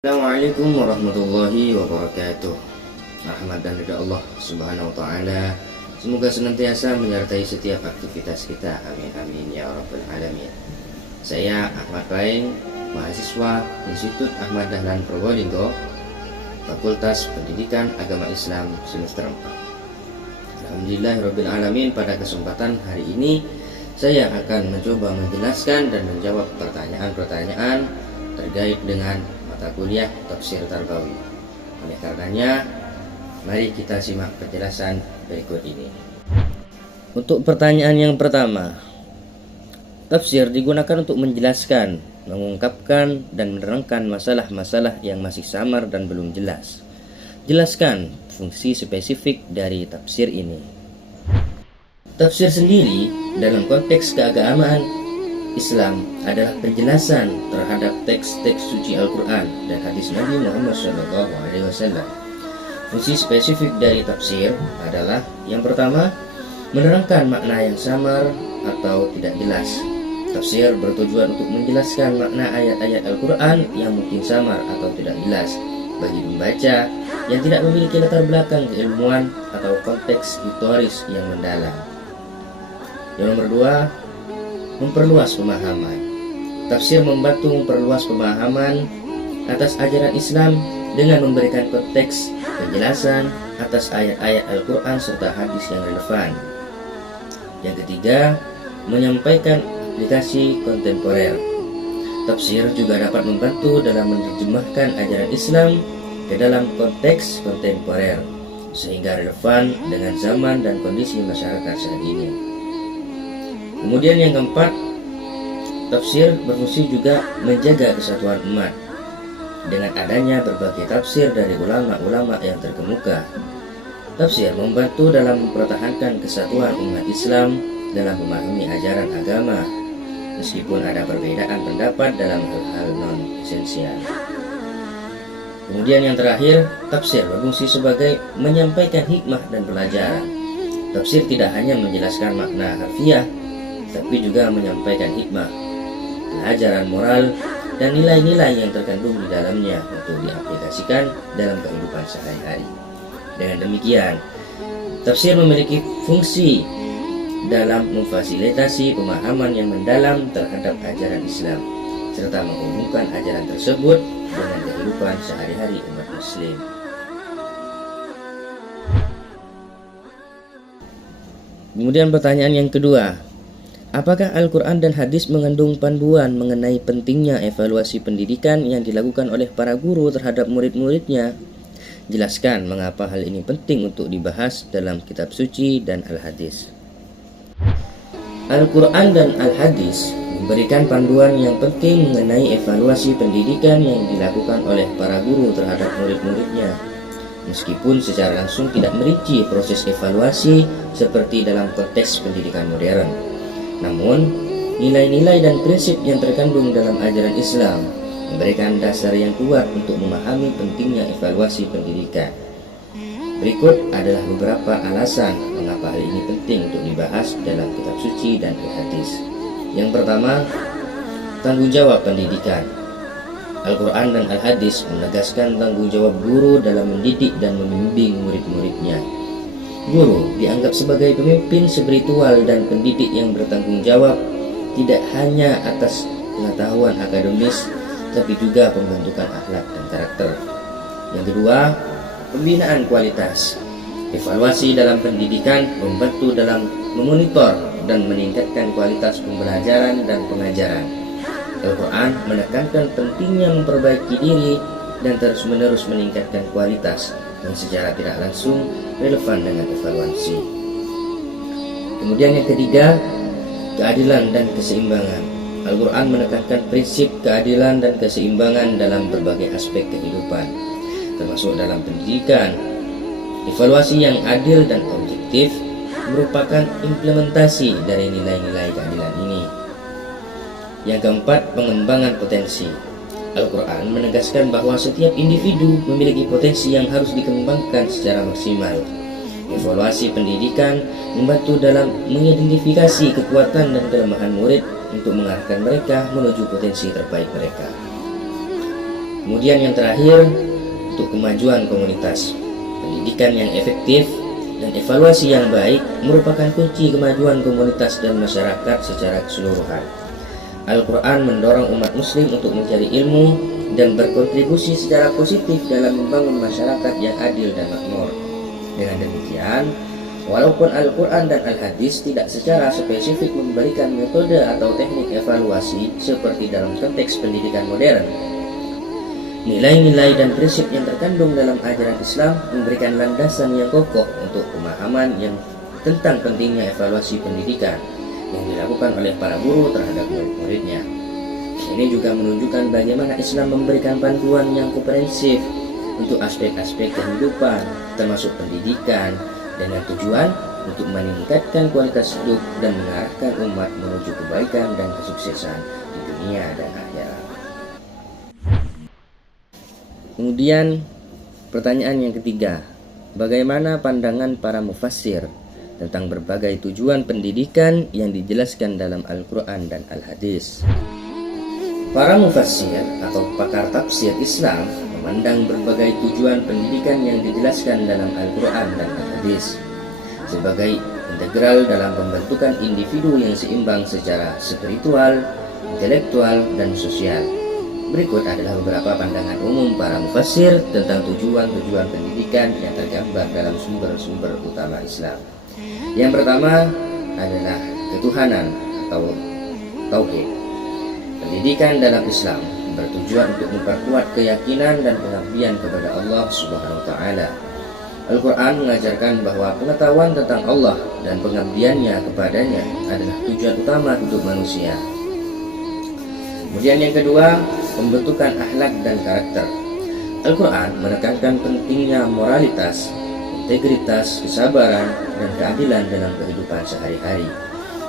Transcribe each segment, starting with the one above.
Assalamualaikum warahmatullahi wabarakatuh. Rahmat dan ridha Allah Subhanahu wa taala semoga senantiasa menyertai setiap aktivitas kita. Amin amin ya rabbal alamin. Saya Ahmad Fain, mahasiswa Institut Ahmad Dahlan Purwolinggo, Fakultas Pendidikan Agama Islam semester 4. Alhamdulillahirabbil alamin, pada kesempatan hari ini saya akan mencoba menjelaskan dan menjawab pertanyaan-pertanyaan terkait dengan mata kuliah Tafsir Tarbawi. Oleh karenanya, mari kita simak penjelasan berikut ini. Untuk pertanyaan yang pertama, tafsir digunakan untuk menjelaskan, mengungkapkan, dan menerangkan masalah-masalah yang masih samar dan belum jelas. Jelaskan fungsi spesifik dari tafsir ini. Tafsir sendiri dalam konteks keagamaan Islam adalah penjelasan terhadap teks-teks suci Al-Quran dan hadis Nabi Muhammad SAW. Fungsi spesifik dari tafsir adalah yang pertama, menerangkan makna yang samar atau tidak jelas. Tafsir bertujuan untuk menjelaskan makna ayat-ayat Al-Quran yang mungkin samar atau tidak jelas bagi pembaca yang tidak memiliki latar belakang keilmuan atau konteks historis yang mendalam. Yang nomor dua, memperluas pemahaman. Tafsir membantu memperluas pemahaman atas ajaran Islam dengan memberikan konteks penjelasan atas ayat-ayat Al-Quran serta hadis yang relevan. Yang ketiga, menyampaikan aplikasi kontemporer. Tafsir juga dapat membantu dalam menerjemahkan ajaran Islam ke dalam konteks kontemporer sehingga relevan dengan zaman dan kondisi masyarakat saat ini. Kemudian yang keempat, tafsir berfungsi juga menjaga kesatuan umat. Dengan adanya berbagai tafsir dari ulama-ulama yang terkemuka, tafsir membantu dalam mempertahankan kesatuan umat Islam dalam memahami ajaran agama, meskipun ada perbedaan pendapat dalam hal-hal non-esensial. Kemudian yang terakhir, tafsir berfungsi sebagai menyampaikan hikmah dan pelajaran. Tafsir tidak hanya menjelaskan makna harfiah, tapi juga menyampaikan hikmah, pelajaran moral, dan nilai-nilai yang terkandung di dalamnya untuk diaplikasikan dalam kehidupan sehari-hari. Dengan demikian, tafsir memiliki fungsi dalam memfasilitasi pemahaman yang mendalam terhadap ajaran Islam, serta menghubungkan ajaran tersebut dengan kehidupan sehari-hari umat Muslim. Kemudian pertanyaan yang kedua, apakah Al-Quran dan hadis mengandung panduan mengenai pentingnya evaluasi pendidikan yang dilakukan oleh para guru terhadap murid-muridnya? Jelaskan mengapa hal ini penting untuk dibahas dalam kitab suci dan Al-Hadis. Al-Quran dan Al-Hadis memberikan panduan yang penting mengenai evaluasi pendidikan yang dilakukan oleh para guru terhadap murid-muridnya. Meskipun secara langsung tidak merinci proses evaluasi seperti dalam konteks pendidikan modern, namun, nilai-nilai dan prinsip yang terkandung dalam ajaran Islam memberikan dasar yang kuat untuk memahami pentingnya evaluasi pendidikan. Berikut adalah beberapa alasan mengapa hal ini penting untuk dibahas dalam kitab suci dan hadis. Yang pertama, tanggung jawab pendidikan. Al-Quran dan Al-Hadis menegaskan tanggung jawab guru dalam mendidik dan membimbing murid-muridnya. Guru dianggap sebagai pemimpin spiritual dan pendidik yang bertanggung jawab tidak hanya atas pengetahuan akademis, tapi juga pembentukan akhlak dan karakter. Yang kedua, pembinaan kualitas. Evaluasi dalam pendidikan membantu dalam memonitor dan meningkatkan kualitas pembelajaran dan pengajaran. Al-Quran menekankan pentingnya memperbaiki diri dan terus-menerus meningkatkan kualitas yang secara tidak langsung relevan dengan evaluasi. Kemudian yang ketiga, keadilan dan keseimbangan. Al-Quran menekankan prinsip keadilan dan keseimbangan dalam berbagai aspek kehidupan, termasuk dalam pendidikan. Evaluasi yang adil dan objektif merupakan implementasi dari nilai-nilai keadilan ini. Yang keempat, pengembangan potensi. Al-Quran menegaskan bahwa setiap individu memiliki potensi yang harus dikembangkan secara maksimal. Evaluasi pendidikan membantu dalam mengidentifikasi kekuatan dan kelemahan murid untuk mengarahkan mereka menuju potensi terbaik mereka. Kemudian yang terakhir, untuk kemajuan komunitas. Pendidikan yang efektif dan evaluasi yang baik merupakan kunci kemajuan komunitas dan masyarakat secara keseluruhan. Al-Quran mendorong umat muslim untuk mencari ilmu dan berkontribusi secara positif dalam membangun masyarakat yang adil dan makmur. Dengan demikian, walaupun Al-Quran dan Al-Hadis tidak secara spesifik memberikan metode atau teknik evaluasi seperti dalam konteks pendidikan modern, nilai-nilai dan prinsip yang terkandung dalam ajaran Islam memberikan landasan yang kokoh untuk pemahaman yang tentang pentingnya evaluasi pendidikan yang dilakukan oleh para guru terhadap murid-muridnya. Ini juga menunjukkan bagaimana Islam memberikan panduan yang komprehensif untuk aspek-aspek kehidupan, termasuk pendidikan, dengan tujuan untuk meningkatkan kualitas hidup dan mengarahkan umat menuju kebaikan dan kesuksesan di dunia dan akhirat. Kemudian pertanyaan yang ketiga, bagaimana pandangan para mufassir tentang berbagai tujuan pendidikan yang dijelaskan dalam Al-Quran dan Al-Hadis? Para mufassir atau pakar tafsir Islam memandang berbagai tujuan pendidikan yang dijelaskan dalam Al-Quran dan Al-Hadis sebagai integral dalam pembentukan individu yang seimbang secara spiritual, intelektual, dan sosial. Berikut adalah beberapa pandangan umum para mufassir tentang tujuan-tujuan pendidikan yang tergambar dalam sumber-sumber utama Islam. Yang pertama adalah ketuhanan atau tauhid. Pendidikan dalam Islam bertujuan untuk memperkuat keyakinan dan pengabdian kepada Allah Subhanahu wa taala. Al-Quran mengajarkan bahwa pengetahuan tentang Allah dan pengabdiannya kepadanya adalah tujuan utama hidup manusia. Kemudian yang kedua, pembentukan akhlak dan karakter. Al-Quran menekankan pentingnya moralitas, integritas, kesabaran, dan keadilan dalam kehidupan sehari-hari.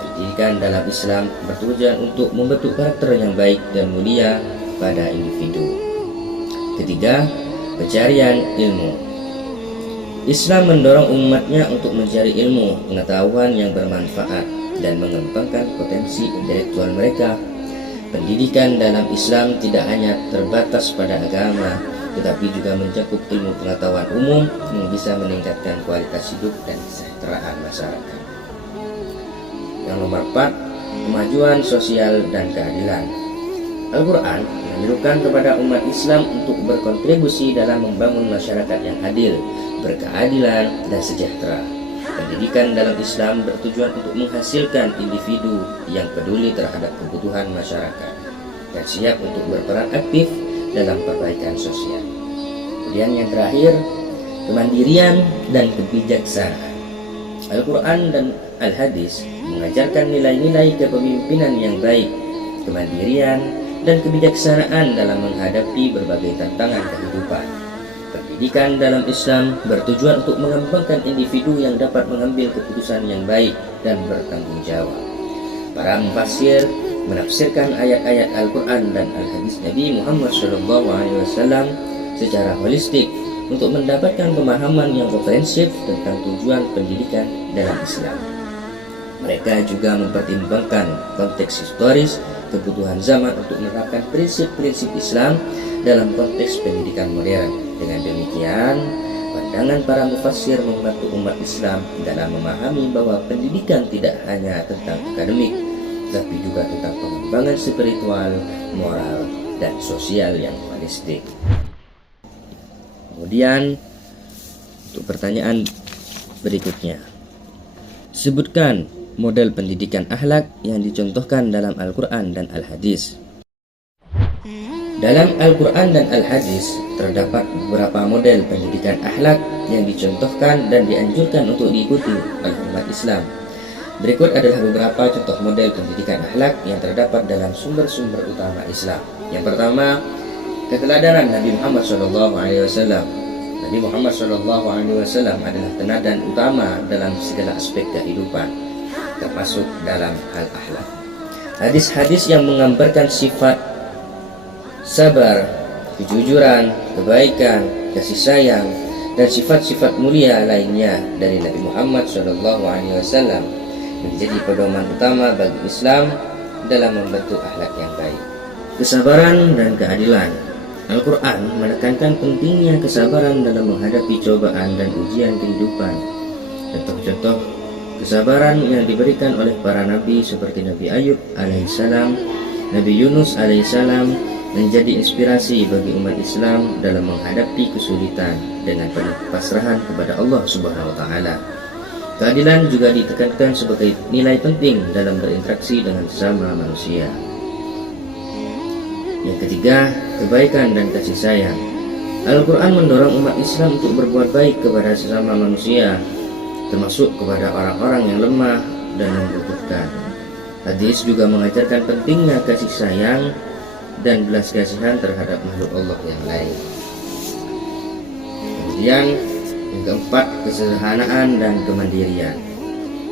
Pendidikan dalam Islam bertujuan untuk membentuk karakter yang baik dan mulia pada individu. Ketiga, pencarian ilmu. Islam mendorong umatnya untuk mencari ilmu, pengetahuan yang bermanfaat, dan mengembangkan potensi intelektual mereka. Pendidikan dalam Islam tidak hanya terbatas pada agama, tetapi juga mencakup ilmu pengetahuan umum yang bisa meningkatkan kualitas hidup dan kesejahteraan masyarakat. Yang nomor 4, kemajuan sosial dan keadilan. Al-Quran menyerukan kepada umat Islam untuk berkontribusi dalam membangun masyarakat yang adil, berkeadilan, dan sejahtera. Pendidikan dalam Islam bertujuan untuk menghasilkan individu yang peduli terhadap kebutuhan masyarakat dan siap untuk berperan aktif dalam perbaikan sosial. Kemudian yang terakhir, kemandirian dan kebijaksanaan. Al-Quran dan Al-Hadis mengajarkan nilai-nilai kepemimpinan yang baik, kemandirian, dan kebijaksanaan dalam menghadapi berbagai tantangan kehidupan. Pendidikan dalam Islam bertujuan untuk mengembangkan individu yang dapat mengambil keputusan yang baik dan bertanggung jawab. Para mufassir menafsirkan ayat-ayat Al-Quran dan Al-Hadis Nabi Muhammad SAW secara holistik untuk mendapatkan pemahaman yang komprehensif tentang tujuan pendidikan dalam Islam. Mereka juga mempertimbangkan konteks historis, kebutuhan zaman untuk menerapkan prinsip-prinsip Islam dalam konteks pendidikan modern. Dengan demikian, pandangan para mufassir membantu umat Islam dalam memahami bahwa pendidikan tidak hanya tentang akademik, tapi juga tentang pengembangan spiritual, moral, dan sosial yang holistik. Kemudian, untuk pertanyaan berikutnya, sebutkan model pendidikan akhlak yang dicontohkan dalam Al-Quran dan Al-Hadis. Dalam Al-Quran dan Al-Hadis terdapat beberapa model pendidikan akhlak yang dicontohkan dan dianjurkan untuk diikuti oleh umat Islam. Berikut adalah beberapa contoh model pendidikan akhlak yang terdapat dalam sumber-sumber utama Islam. Yang pertama, keteladanan Nabi Muhammad SAW. Nabi Muhammad SAW adalah teladan utama dalam segala aspek kehidupan, termasuk dalam hal akhlak. Hadis-hadis yang menggambarkan sifat sabar, kejujuran, kebaikan, kasih sayang, dan sifat-sifat mulia lainnya dari Nabi Muhammad SAW menjadi pedoman utama bagi Islam dalam membentuk akhlak yang baik. Kesabaran dan keadilan. Al-Quran menekankan pentingnya kesabaran dalam menghadapi cobaan dan ujian kehidupan. Contoh-contoh kesabaran yang diberikan oleh para nabi seperti Nabi Ayub alaihissalam, Nabi Yunus alaihissalam menjadi inspirasi bagi umat Islam dalam menghadapi kesulitan dengan penuh pasrahan kepada Allah Subhanahu wa taala. Keadilan juga ditekankan sebagai nilai penting dalam berinteraksi dengan sesama manusia. Yang ketiga, kebaikan dan kasih sayang. Al-Quran mendorong umat Islam untuk berbuat baik kepada sesama manusia, termasuk kepada orang-orang yang lemah dan membutuhkan. Hadis juga mengajarkan pentingnya kasih sayang dan belas kasihan terhadap makhluk Allah yang lain. Kemudian yang keempat, kesederhanaan dan kemandirian.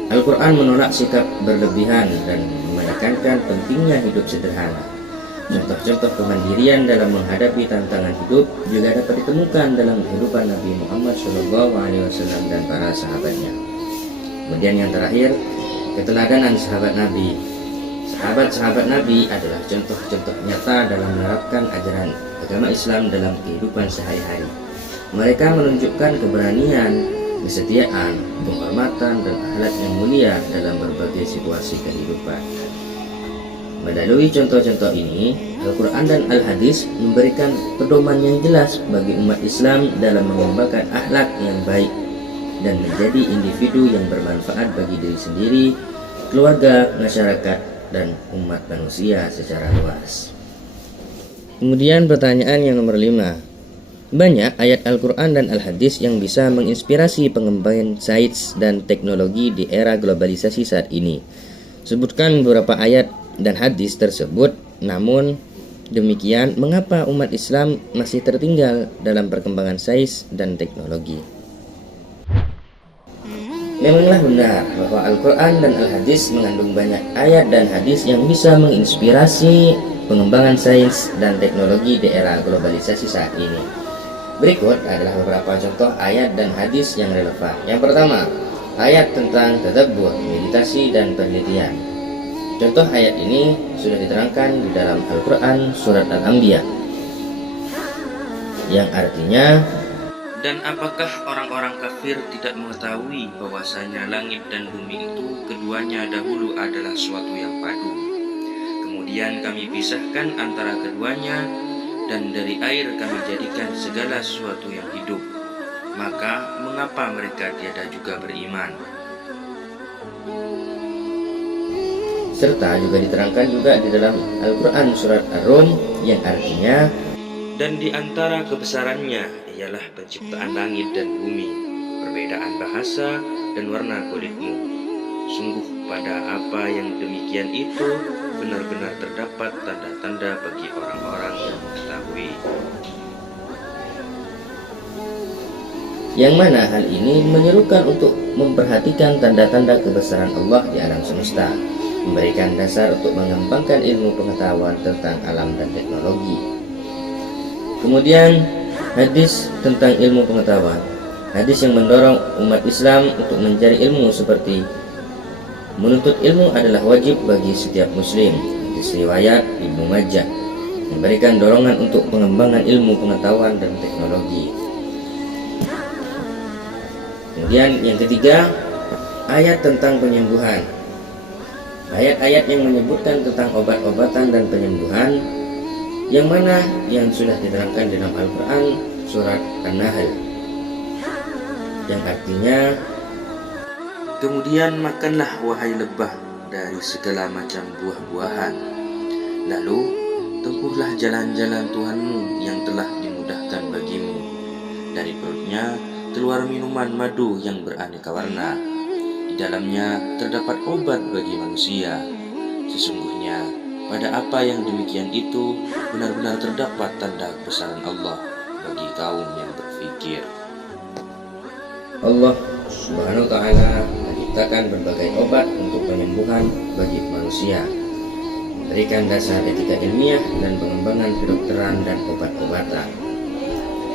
Al-Quran menolak sikap berlebihan dan menekankan pentingnya hidup sederhana. Contoh-contoh kemandirian dalam menghadapi tantangan hidup juga dapat ditemukan dalam kehidupan Nabi Muhammad SAW dan para sahabatnya. Kemudian yang terakhir, keteladanan sahabat Nabi. Sahabat-sahabat Nabi adalah contoh-contoh nyata dalam menerapkan ajaran agama Islam dalam kehidupan sehari-hari. Mereka menunjukkan keberanian, kesetiaan, penghormatan, dan akhlak yang mulia dalam berbagai situasi kehidupan. Melalui contoh-contoh ini, Al-Quran dan Al-Hadis memberikan pedoman yang jelas bagi umat Islam dalam mengembangkan akhlak yang baik dan menjadi individu yang bermanfaat bagi diri sendiri, keluarga, masyarakat, dan umat manusia secara luas. Kemudian pertanyaan yang nomor 5. Banyak ayat Al-Quran dan Al-Hadis yang bisa menginspirasi pengembangan sains dan teknologi di era globalisasi saat ini. Sebutkan beberapa ayat dan hadis tersebut. Namun demikian, mengapa umat Islam masih tertinggal dalam perkembangan sains dan teknologi? Memanglah benar bahwa Al-Quran dan Al-Hadis mengandung banyak ayat dan hadis yang bisa menginspirasi pengembangan sains dan teknologi di era globalisasi saat ini. Berikut adalah beberapa contoh ayat dan hadis yang relevan. Yang pertama, ayat tentang tadabbur, meditasi, dan penelitian. Contoh ayat ini sudah diterangkan di dalam Al-Quran surat Al-Anbiya, yang artinya, dan apakah orang-orang kafir tidak mengetahui bahwasanya langit dan bumi itu keduanya dahulu adalah suatu yang padu. Kemudian kami pisahkan antara keduanya, dan dari air kami jadikan segala sesuatu yang hidup. Maka mengapa mereka tiada juga beriman? Serta juga diterangkan juga di dalam Al-Quran surat Ar-Rum, yang artinya, dan di antara kebesarannya ialah penciptaan langit dan bumi, perbedaan bahasa dan warna kulitmu. Sungguh pada apa yang demikian itu benar-benar terdapat tanda-tanda bagi orang-orang yang mengetahui. Yang mana hal ini menyerukan untuk memperhatikan tanda-tanda kebesaran Allah di alam semesta, memberikan dasar untuk mengembangkan ilmu pengetahuan tentang alam dan teknologi. Kemudian hadis tentang ilmu pengetahuan. Hadis yang mendorong umat Islam untuk mencari ilmu seperti menuntut ilmu adalah wajib bagi setiap muslim. Hadis riwayat Ibnu Majah memberikan dorongan untuk pengembangan ilmu pengetahuan dan teknologi. Kemudian yang ketiga, ayat tentang penyembuhan. Ayat-ayat yang menyebutkan tentang obat-obatan dan penyembuhan, yang mana yang sudah diterangkan dalam Al-Quran surat An-Nahl, yang artinya, kemudian makanlah wahai lebah dari segala macam buah-buahan, lalu tempuhlah jalan-jalan Tuhanmu yang telah dimudahkan bagimu. Dari perutnya keluar minuman madu yang beraneka warna, di dalamnya terdapat obat bagi manusia. Sesungguhnya pada apa yang demikian itu benar-benar terdapat tanda kebesaran Allah bagi kaum yang berfikir. Allah Subhanahu wa ta'ala menciptakan berbagai obat untuk penyembuhan bagi manusia, memberikan dasar etika ilmiah dan pengembangan kedokteran dan obat-obatan.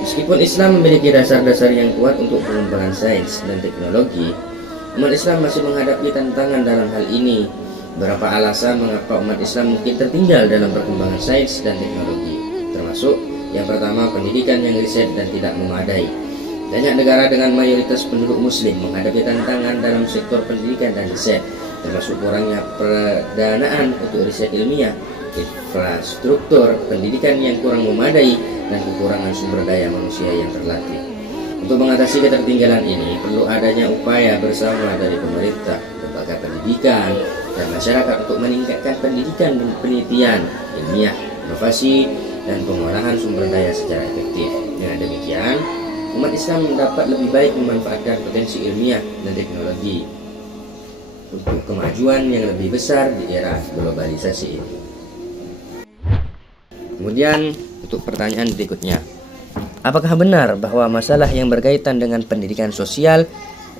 Meskipun Islam memiliki dasar-dasar yang kuat untuk pengembangan sains dan teknologi, umat Islam masih menghadapi tantangan dalam hal ini. Berapa alasan mengapa umat Islam mungkin tertinggal dalam perkembangan sains dan teknologi, termasuk Yang pertama, pendidikan yang riset dan tidak memadai. Banyak negara dengan mayoritas penduduk muslim menghadapi tantangan dalam sektor pendidikan dan riset, termasuk kurangnya pendanaan untuk riset ilmiah, infrastruktur pendidikan yang kurang memadai, dan kekurangan sumber daya manusia yang terlatih. Untuk mengatasi ketertinggalan ini, perlu adanya upaya bersama dari pemerintah, lembaga pendidikan, dan masyarakat untuk meningkatkan pendidikan dan penelitian ilmiah, inovasi, dan pengolahan sumber daya secara efektif. Dengan demikian, umat Islam dapat lebih baik memanfaatkan potensi ilmiah dan teknologi untuk kemajuan yang lebih besar di era globalisasi ini. Kemudian untuk pertanyaan berikutnya, apakah benar bahwa masalah yang berkaitan dengan pendidikan sosial,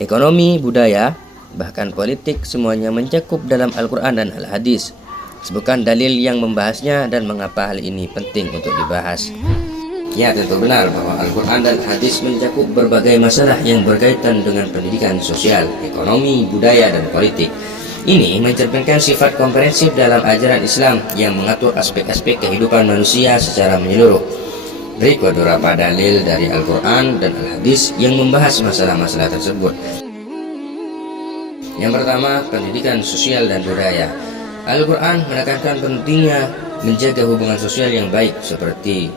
ekonomi, budaya, bahkan politik semuanya mencakup dalam Al-Quran dan Al-Hadis? Sebutkan dalil yang membahasnya dan mengapa hal ini penting untuk dibahas. Ya, tentu benar bahwa Al-Quran dan Hadis mencakup berbagai masalah yang berkaitan dengan pendidikan sosial, ekonomi, budaya, dan politik. Ini mencerminkan sifat komprehensif dalam ajaran Islam yang mengatur aspek-aspek kehidupan manusia secara menyeluruh. Berikut beberapa dalil dari Al-Quran dan Al-Hadis yang membahas masalah-masalah tersebut. Yang pertama, pendidikan sosial dan budaya. Al-Quran menekankan pentingnya menjaga hubungan sosial yang baik, seperti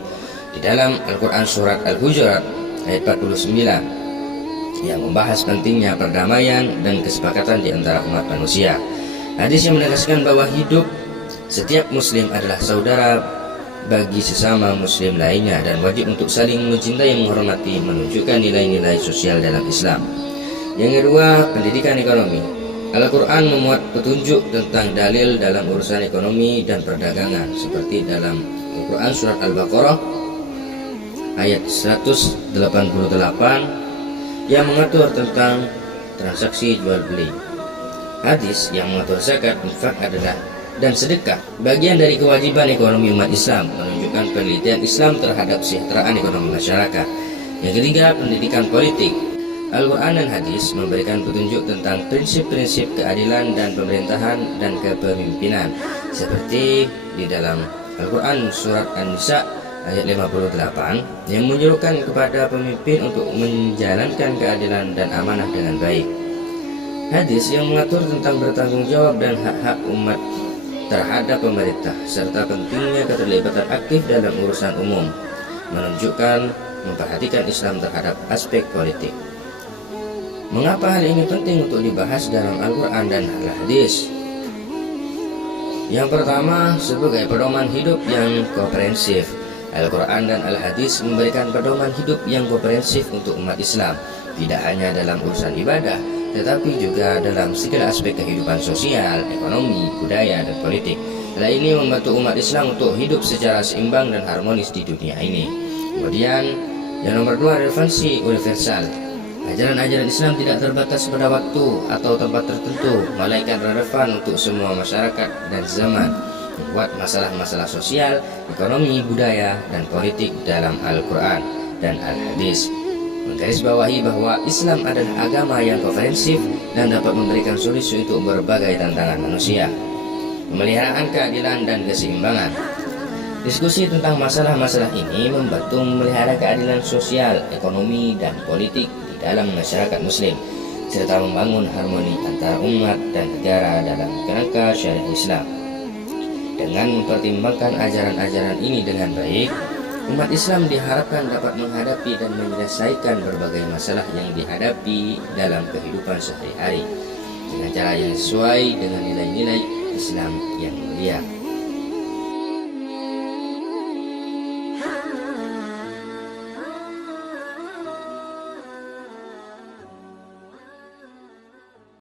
di dalam Al-Quran surat Al-Hujurat ayat 49 yang membahas pentingnya perdamaian dan kesepakatan di antara umat manusia. Hadis yang menegaskan bahwa hidup setiap muslim adalah saudara bagi sesama muslim lainnya dan wajib untuk saling mencintai, menghormati, menunjukkan nilai-nilai sosial dalam Islam. Yang kedua, pendidikan ekonomi. Al-Quran memuat petunjuk tentang dalil dalam urusan ekonomi dan perdagangan, seperti dalam Al-Quran surat Al-Baqarah ayat 188 yang mengatur tentang transaksi jual beli. Hadis yang mengatur zakat, infak adalah dan sedekah bagian dari kewajiban ekonomi umat Islam, menunjukkan penelitian Islam terhadap kesejahteraan ekonomi masyarakat. Yang ketiga, pendidikan politik. Al-Quran dan Hadis memberikan petunjuk tentang prinsip-prinsip keadilan dan pemerintahan dan kepemimpinan, seperti di dalam Al-Quran surat An-Nisa ayat 58 yang menyuruhkan kepada pemimpin untuk menjalankan keadilan dan amanah dengan baik. Hadis yang mengatur tentang bertanggung jawab dan hak-hak umat terhadap pemerintah serta pentingnya keterlibatan aktif dalam urusan umum, menunjukkan memperhatikan Islam terhadap aspek politik. Mengapa hal ini penting untuk dibahas dalam Al-Quran dan Al-Hadis? Yang pertama, sebagai pedoman hidup yang komprehensif. Al-Quran dan Al-Hadis memberikan pedoman hidup yang komprehensif untuk umat Islam, tidak hanya dalam urusan ibadah, tetapi juga dalam segala aspek kehidupan sosial, ekonomi, budaya, dan politik. Hal ini membantu umat Islam untuk hidup secara seimbang dan harmonis di dunia ini. Kemudian, yang nomor dua, relevansi universal. Ajaran-ajaran Islam tidak terbatas pada waktu atau tempat tertentu, melainkan relevan untuk semua masyarakat dan zaman. Membuat masalah-masalah sosial, ekonomi, budaya, dan politik dalam Al-Quran dan Al-Hadis. Menggarisbawahi bahwa Islam adalah agama yang komprehensif dan dapat memberikan solusi untuk berbagai tantangan manusia. Pemeliharaan keadilan dan keseimbangan. Diskusi tentang masalah-masalah ini membantu memelihara keadilan sosial, ekonomi, dan politik di dalam masyarakat muslim, serta membangun harmoni antara umat dan negara dalam kerangka syariat Islam. Dengan mempertimbangkan ajaran-ajaran ini dengan baik, umat Islam diharapkan dapat menghadapi dan menyelesaikan berbagai masalah yang dihadapi dalam kehidupan sehari-hari dengan cara yang sesuai dengan nilai-nilai Islam yang mulia.